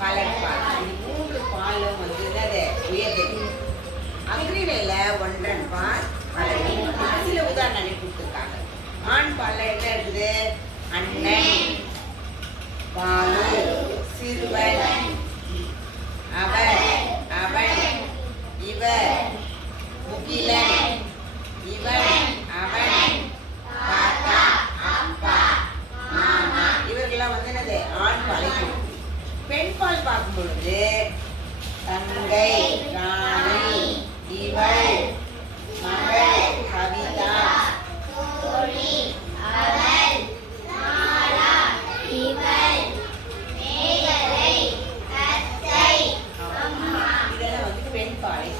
பலன்பால். இது 3 பாலும் வந்து என்னது உயர்தனி. அக்ரிணையில ஒன்றன் பால் பலவி. சில உதாரணம் கொடுத்துருக்காங்க. ஆண் பால்ல என்ன இருக்குது? அண்ணன், பாலு, சிறுவன், அவர், அவன், இவர், முகிலன், இவன், அவன், தாத்தா, அப்பா, மாமா. இவர்கள்லாம் வந்து என்னது ஆண் பாலை கொடுக்கும். பெண் பால் பார்க்கும் பொழுது தங்கை, ராணி, இவள், மகள், கவிதா, இதெல்லாம் வந்து பெண் பாலை.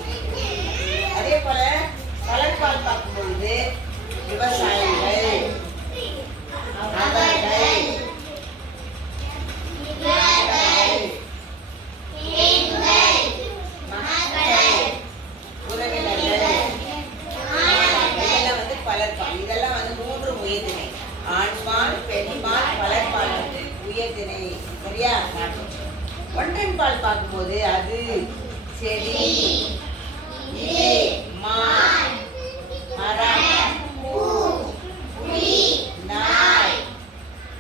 அதே போல பலன்பால் பார்க்கும் பொழுது விவசாயிகள், அவர்கள், இதெல்லாம் வந்து 3 உயர்திணை. ஆண்பால், பெண்பால், பலன்பால் வந்து உயர்திணை. சரியா? ஒன்றன் பால் பார்க்கும்போது அது செடி, இது மான், மரம், புலி, நாய்,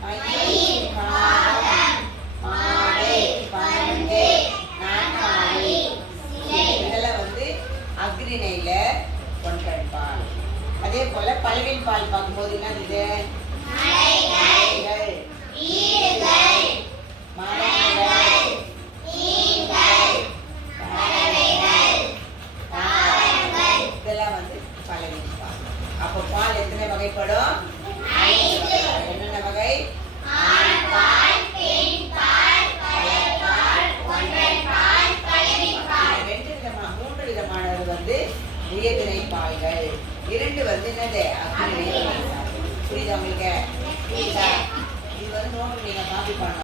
மயில், காகம், மாடு, பந்து, நாற்காலி. இதெல்லாம் வந்து அக்ரிணையில ஒன்றன் பால். அதே போல பலவின் பால் பார்க்கும்போது என்னது? மலைகள், மரங்கள், இதெல்லாம் வந்து பலவின் பால். அப்போ பால் எத்தனை வகைப்படும்? என்னென்ன வகை? 3 விதமானது வந்து உயர்திணை பால்கள். 2 வந்து என்னது அக்ரிணை. புரியுதா உங்களுக்கு? இது வந்து நோட்டு நீங்க காப்பி பண்ணணும்.